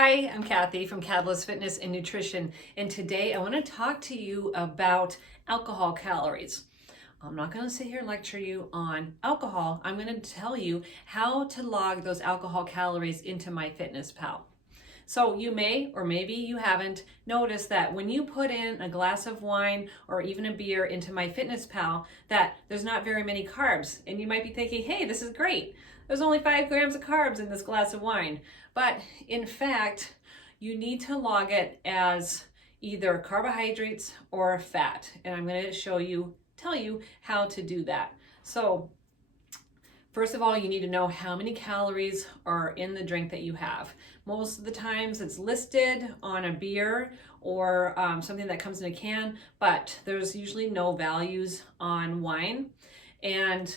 Hi, I'm Kathy from Catalyst Fitness and Nutrition, and today I want to talk to you about alcohol calories. I'm not going to sit here and lecture you on alcohol. I'm going to tell you how to log those alcohol calories into MyFitnessPal. So you may, or maybe you haven't, noticed that when you put in a glass of wine or even a beer into MyFitnessPal, that there's not very many carbs. And you might be thinking, hey, this is great. There's only 5 grams of carbs in this glass of wine. But in fact, you need to log it as either carbohydrates or fat. And I'm going to tell you how to do that. So first of all, you need to know how many calories are in the drink that you have. Most of the times it's listed on a beer or something that comes in a can, but there's usually no values on wine. And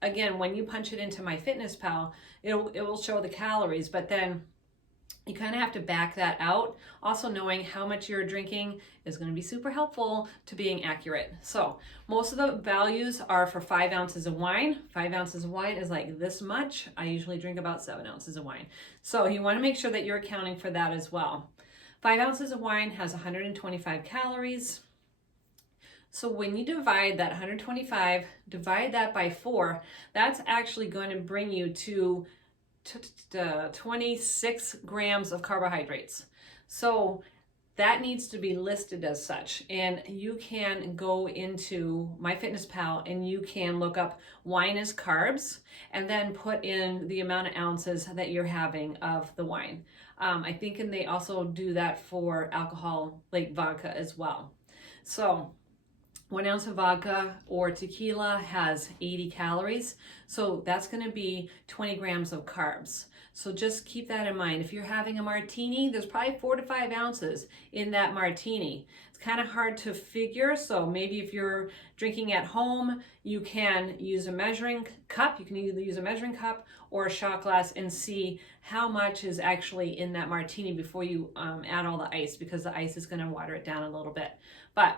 again, when you punch it into MyFitnessPal, it will show the calories, but then you kind of have to back that out. Also, knowing how much you're drinking is going to be super helpful to being accurate. So most of the values are for 5 ounces of wine. 5 ounces of wine is like this much. I usually drink about 7 ounces of wine. So you want to make sure that you're accounting for that as well. 5 ounces of wine has 125 calories. So when you divide that 125, divide that by 4, that's actually going to bring you to 26 grams of carbohydrates. So that needs to be listed as such. And you can go into MyFitnessPal and you can look up wine as carbs and then put in the amount of ounces that you're having of the wine. I think, and they also do that for alcohol, like vodka as well. So 1 ounce of vodka or tequila has 80 calories. So that's going to be 20 grams of carbs. So just keep that in mind. If you're having a martini, there's probably 4 to 5 ounces in that martini. It's kind of hard to figure. So maybe if you're drinking at home, you can use a measuring cup. You can either use a measuring cup or a shot glass and see how much is actually in that martini before you add all the ice, because the ice is going to water it down a little bit. But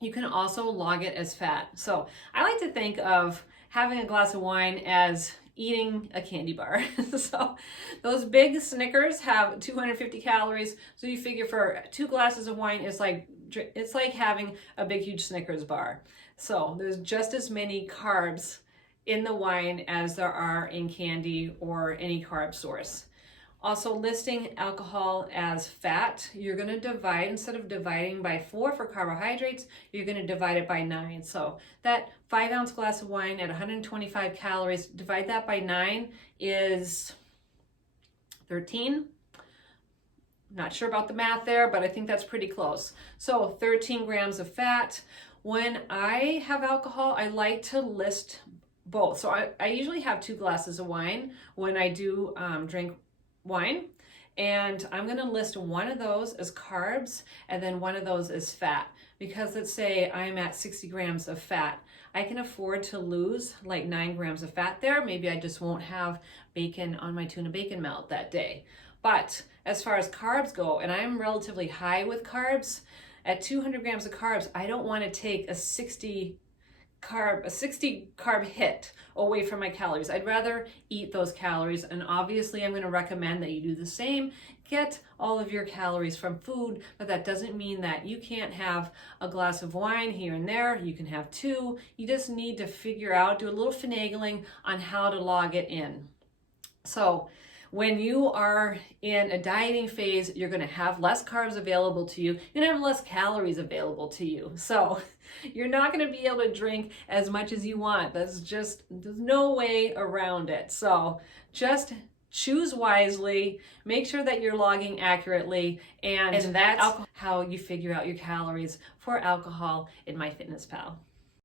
you can also log it as fat. So I like to think of having a glass of wine as eating a candy bar. So those big Snickers have 250 calories. So you figure for 2 glasses of wine, it's like having a big, huge Snickers bar. So there's just as many carbs in the wine as there are in candy or any carb source. Also, listing alcohol as fat, you're going to divide, instead of dividing by 4 for carbohydrates, you're going to divide it by 9. So that 5 ounce glass of wine at 125 calories, divide that by 9 is 13. Not sure about the math there, but I think that's pretty close. So 13 grams of fat. When I have alcohol, I like to list both. So I usually have 2 glasses of wine when I do drink wine, and I'm going to list one of those as carbs and then one of those as fat, because let's say I'm at 60 grams of fat. I can afford to lose like 9 grams of fat there. Maybe I just won't have bacon on my tuna bacon melt that day. But as far as carbs go, and I'm relatively high with carbs, at 200 grams of carbs, I don't want to take a 60 carb hit away from my calories. I'd rather eat those calories, and obviously I'm going to recommend that you do the same. Get all of your calories from food, but that doesn't mean that you can't have a glass of wine here and there. You can have 2. You just need to figure out, do a little finagling on how to log it in. So when you are in a dieting phase, you're going to have less carbs available to you. You're going to have less calories available to you. So you're not going to be able to drink as much as you want. There's no way around it. So just choose wisely, make sure that you're logging accurately, and that's how you figure out your calories for alcohol in MyFitnessPal.